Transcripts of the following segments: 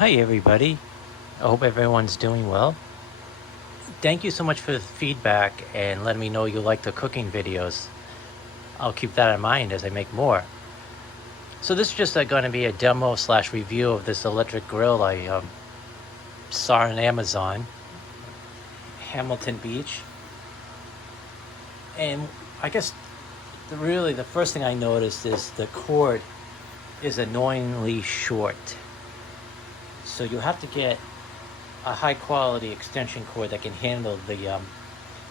Hi everybody, I hope everyone's doing well. Thank you so much for the feedback and letting me know you like the cooking videos. I'll keep that in mind as I make more. So this is just going to be a demo / review of this electric grill I saw on Amazon, Hamilton Beach. And I guess the first thing I noticed is the cord is annoyingly short. So you have to get a high quality extension cord that can handle the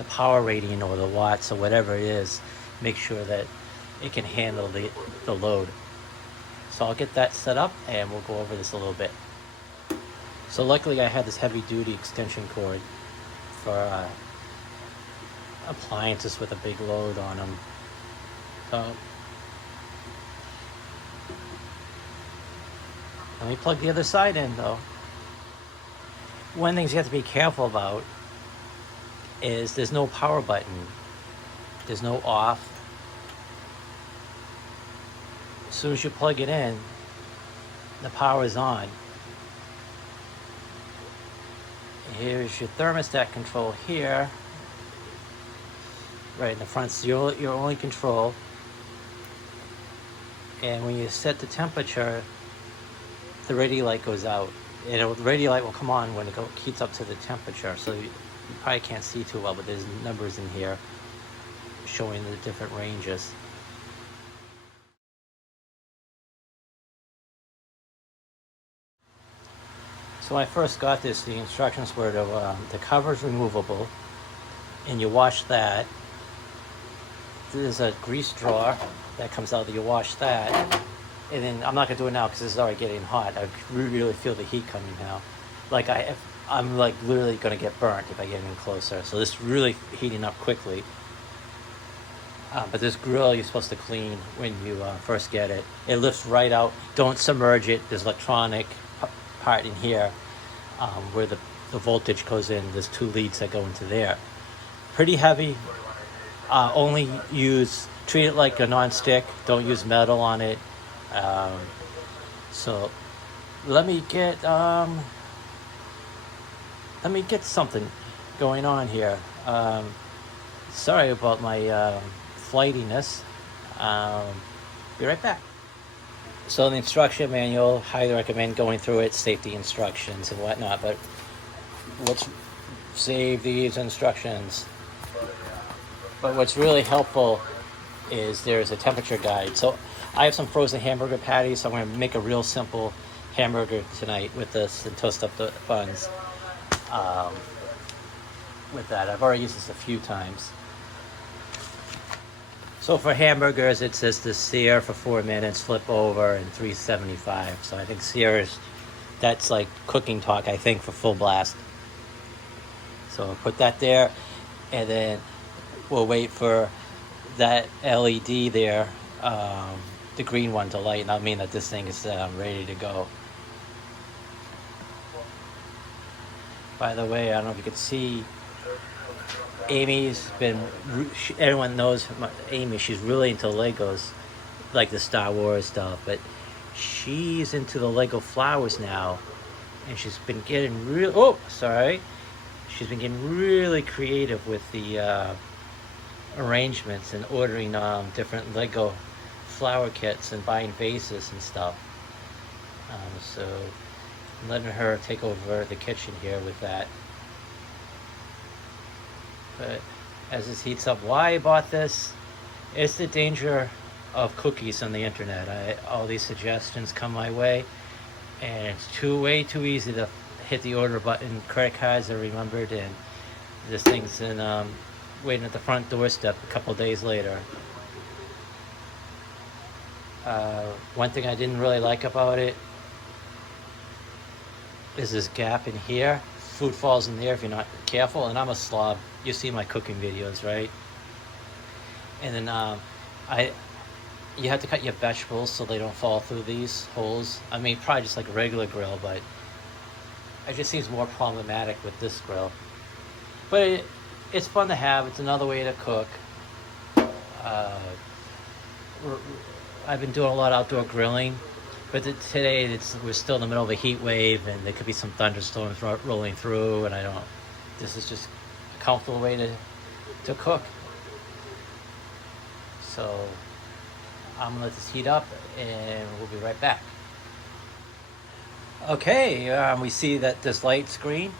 power rating or the watts or whatever it is. Make sure that it can handle the load. So I'll get that set up and we'll go over this a little bit. So luckily I had this heavy duty extension cord for appliances with a big load on them. So let me plug the other side in though. One thing you have to be careful about is there's no power button. There's no off. As soon as you plug it in, the power is on. Here's your thermostat control here. Right in the front, it's your only control. And when you set the temperature, the radio light goes out. The radio light will come on when it heats up to the temperature. So you probably can't see too well, but there's numbers in here showing the different ranges. So when I first got this, the instructions were the cover is removable, and you wash that. There's a grease drawer that comes out that you wash that. And then I'm not gonna do it now because this is already getting hot. I really feel the heat coming now. Like I'm like literally gonna get burnt if I get any closer. So this is really heating up quickly. But this grill you're supposed to clean when you first get it. It lifts right out. Don't submerge it. There's electronic part in here where the voltage goes in. There's 2 leads that go into there. Pretty heavy. Only treat it like a non-stick. Don't use metal on it. So let me get something going on here. Sorry about my flightiness. Be right back. So the instruction manual, highly recommend going through it, safety instructions and whatnot, but let's save these instructions. But what's really helpful is there's a temperature guide. So I have some frozen hamburger patties, so I'm going to make a real simple hamburger tonight with this and toast up the buns with that. I've already used this a few times. So for hamburgers, it says to sear for 4 minutes, flip over, and 375. So I think sear that's like cooking talk, I think, for full blast. So I'll put that there, and then we'll wait for that LED there, the green one, to light, and I mean that this thing is ready to go. By the way, I don't know if you could see, everyone knows Amy, she's really into Legos, like the Star Wars stuff, but she's into the Lego flowers now, and she's been getting she's been getting really creative with the arrangements and ordering different Lego flower kits and buying vases and stuff. So I'm letting her take over the kitchen here with that. But as this heats up, why I bought this, it's the danger of cookies on the internet. All these suggestions come my way, and it's way too easy to hit the order button. Credit cards are remembered, and this thing's in waiting at the front doorstep a couple days later. One thing I didn't really like about it is this gap in here. Food falls in there if you're not careful, and I'm a slob. You see my cooking videos, right? And then you have to cut your vegetables so they don't fall through these holes. I mean, probably just like a regular grill, but it just seems more problematic with this grill. But it's fun to have. It's another way to cook. I've been doing a lot of outdoor grilling, But today we're still in the middle of a heat wave, and there could be some thunderstorms rolling through, and this is just a comfortable way to cook. So I'm gonna let this heat up, and we'll be right back. Okay, we see that this light's green,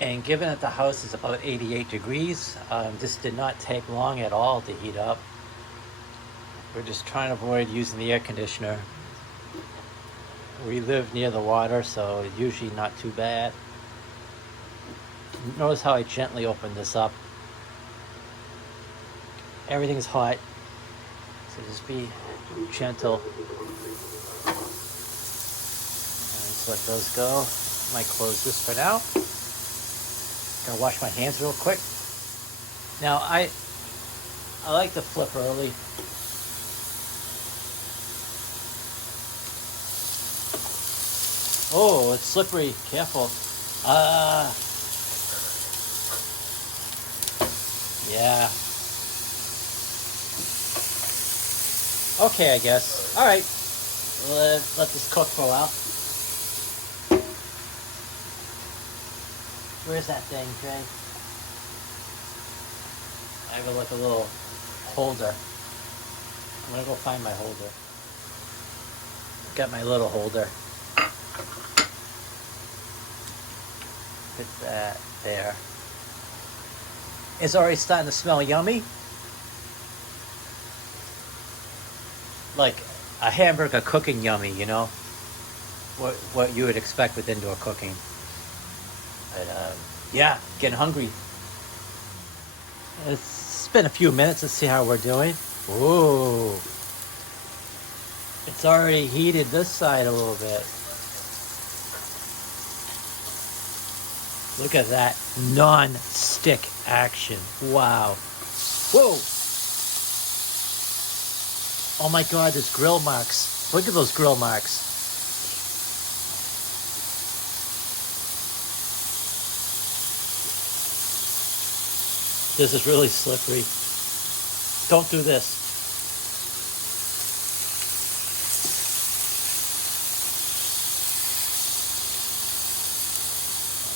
and given that the house is about 88 degrees, this did not take long at all to heat up. We're just trying to avoid using the air conditioner. We live near the water, so it's usually not too bad. Notice how I gently open this up. Everything's hot, so just be gentle. Let's let those go. Might close this for now. Gonna wash my hands real quick. Now I like to flip early. Oh, it's slippery. Careful. Yeah. Okay, I guess. All right. Let this cook for a while. Where's that thing, Jay? I have like a little holder. I'm gonna go find my holder. Got my little holder. Put that there. It's already starting to smell yummy. Like a hamburger cooking yummy, you know? What you would expect with indoor cooking. But yeah, getting hungry. It's been a few minutes. Let's see how we're doing. Ooh. It's already heated this side a little bit. Look at that non-stick action. Wow. Whoa. Oh my God, there's grill marks. Look at those grill marks. This is really slippery. Don't do this.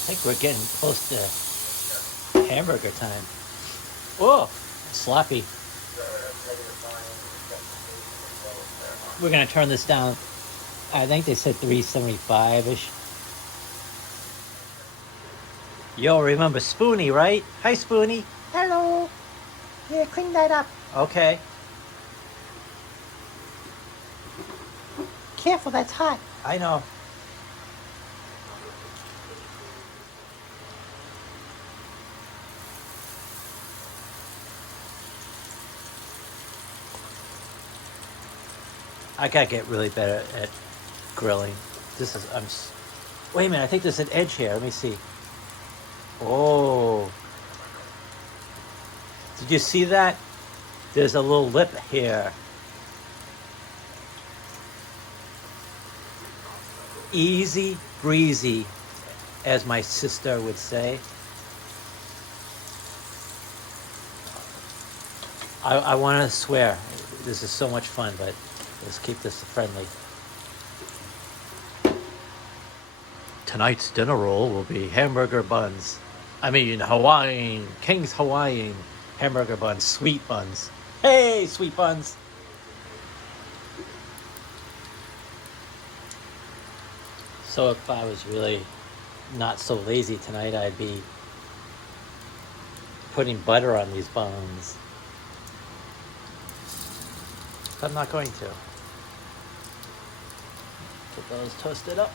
I think we're getting close to hamburger time. Oh, sloppy. We're gonna turn this down. I think they said 375-ish. Yo, remember Spoonie, right? Hi, Spoonie. Hello. Yeah, clean that up. Okay. Careful, that's hot. I know. I gotta get really better at grilling. This is, wait a minute, I think there's an edge here. Let me see. Oh. Did you see that? There's a little lip here. Easy breezy, as my sister would say. I want to swear. This is so much fun, but let's keep this friendly. Tonight's dinner roll will be hamburger buns. I mean Hawaiian, King's Hawaiian hamburger buns, sweet buns. Hey, sweet buns. So if I was really not so lazy tonight, I'd be putting butter on these buns. But I'm not going to. Get those toasted up.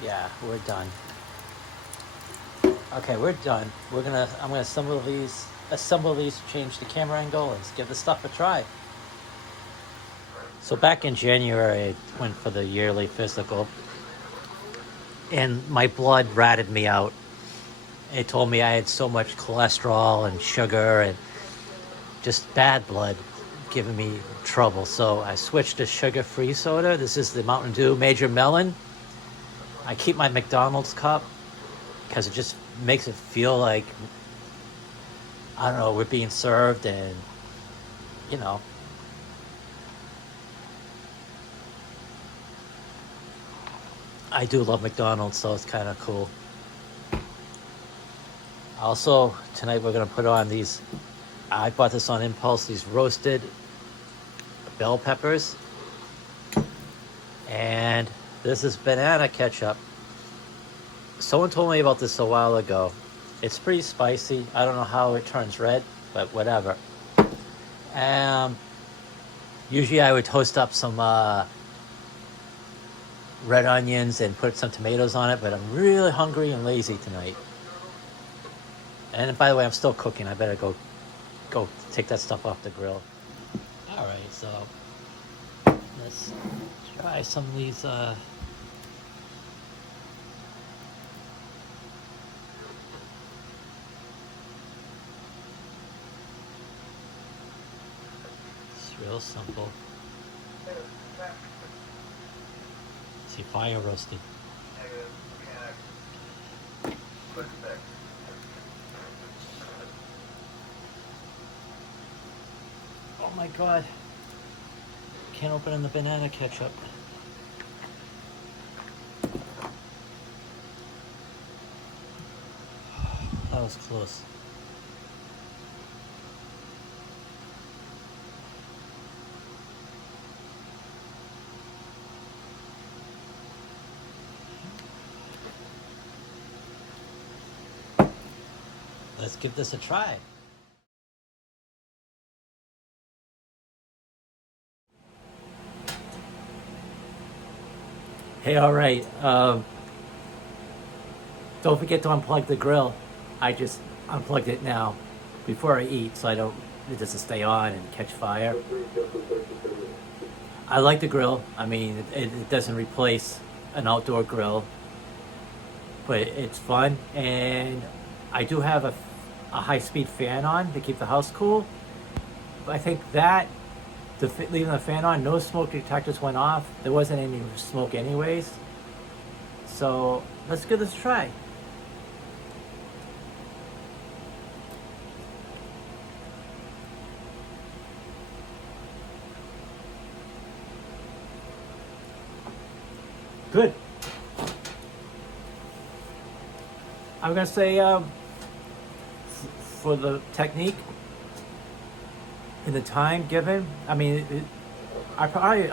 Yeah, we're done. Okay, we're done. I'm gonna assemble these, change the camera angle, and give this stuff a try. So back in January, I went for the yearly physical, and my blood ratted me out. It told me I had so much cholesterol and sugar and just bad blood giving me trouble. So I switched to sugar-free soda. This is the Mountain Dew Major Melon. I keep my McDonald's cup because it just makes it feel like, I don't know, we're being served, and you know, I do love McDonald's, so it's kind of cool. Also, tonight we're gonna put on these, I bought this on impulse, these roasted bell peppers. And this is banana ketchup. Someone told me about this a while ago. It's pretty spicy. I don't know how it turns red, but whatever. Usually I would toast up some red onions and put some tomatoes on it, but I'm really hungry and lazy tonight. And by the way, I'm still cooking. I better go take that stuff off the grill. All right, so let's try some of these. It's real simple. See, fire roasted. Oh my god. Can't open in the banana ketchup. That was close. Let's give this a try. Hey, all right. Don't forget to unplug the grill. I just unplugged it now before I eat, so it doesn't stay on and catch fire. I like the grill. I mean, it doesn't replace an outdoor grill, but it's fun. And I do have a high-speed fan on to keep the house cool. But I think that leaving the fan on, no smoke detectors went off. There wasn't any smoke anyways. So let's give this a try. Good. I'm gonna say for the technique and the time given, I mean, I probably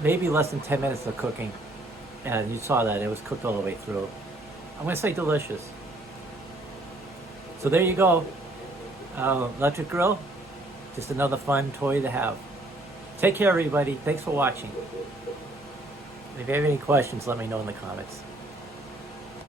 maybe less than 10 minutes of cooking, and you saw that it was cooked all the way through. I'm gonna say delicious. So there you go. Electric grill, just another fun toy to have. Take care, everybody. Thanks for watching. If you have any questions, let me know in the comments.